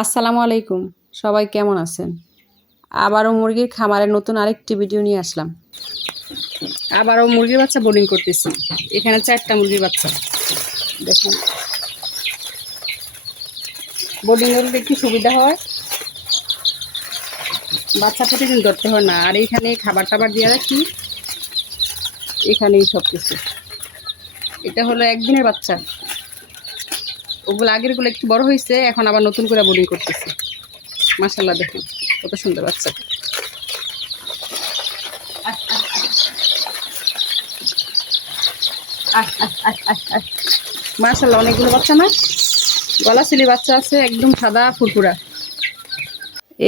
আসসালামু আলাইকুম। সবাই কেমন আছেন? আবারও মুরগির খামারের নতুন আরেকটি ভিডিও নিয়ে আসলাম। আবারও মুরগির বাচ্চা বোর্ডিং করতেছি। এখানে চারটা মুরগির বাচ্চা। দেখুন। বোর্ডিং করতে কি সুবিধা হয়? বাচ্চা প্রতিদিন ধরতে হয় না। আর এখানে খাবার টাবার দিয়ে রাখি এখানেই সব কিছু এটা হলো একদিনের বাচ্চা। ওগুলো আগেরগুলো একটু বড় হয়েছে, এখন আবার নতুন করে বোর্ডিং করতেছে। মাসাল্লাহ দেখুন, কত সুন্দর বাচ্চা। মাসাল্লাহ অনেকগুলো বাচ্চা না? গলা সিলি বাচ্চা আছে, একদম সাদা, ফুরফুরা।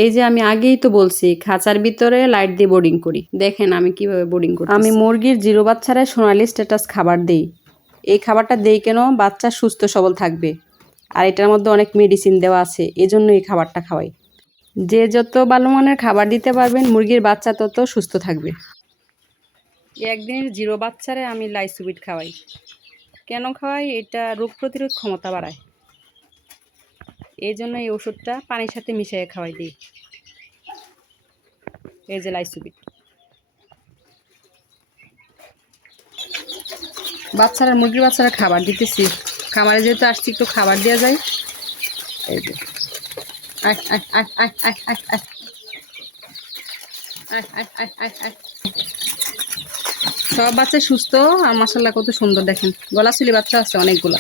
এই যে আমি আগেই তো বলছি, খাঁচার ভিতরে লাইট দিয়ে বোর্ডিং করি। দেখেন আমি কীভাবে বোর্ডিং করি আমি মুরগির জিরো বাচ্চারা সোনালি স্ট্যাটাস খাবার দেই। এই খাবারটা দেই কেন বাচ্চা সুস্থ, সবল থাকবে। আর এটার মধ্যে অনেক মেডিসিন দেওয়া আছে, এজন্য এই খাবারটা খাওয়াই। যে যত ভালো মানের খাবার দিতে পারবেন, মুরগির বাচ্চা তত সুস্থ থাকবে। একদিনের জিরো বাচ্চারে আমি লাইসুবিট খাওয়াই। কেন খাওয়াই? এটা রোগ প্রতিরোধ ক্ষমতা বাড়ায়। এই জন্য এই ওষুধটা পানির সাথে মিশিয়ে খাওয়াই দিই। এই যে লাইসুবিট। বাচ্চারা মুরগির বাচ্চারা খাবার দিতেছি। খামারে যেহেতু আসছি একটু খাবার দেওয়া যায়। এই যে। সব বাচ্চা সুস্থ। আর মাসাল্লাহ কত সুন্দর দেখেন। গলা চুলি বাচ্চা আছে অনেকগুলো।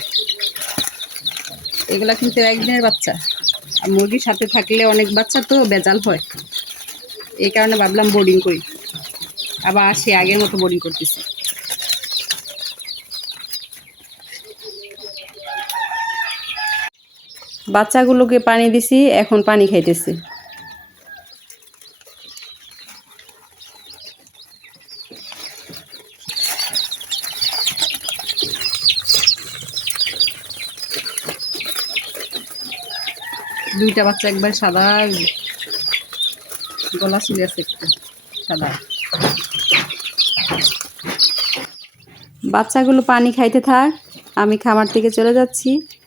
এগুলা কিন্তু একদিনের বাচ্চা। আর মুরগির সাথে থাকলে অনেক বাচ্চা তো বেজাল হয়। এই কারণে ভাবলাম বোর্ডিং করি। আবার সে আগের মতো বোর্ডিং করতেছি। বাচ্চাগুলোকে পানি দিছি এখন পানি খাইতেছে। দুইটা বাচ্চা একবার সাদা গলা চুলে আছে একটু সাদা। বাচ্চাগুলো পানি খাইতে থাক আমি খামার থেকে চলে যাচ্ছি।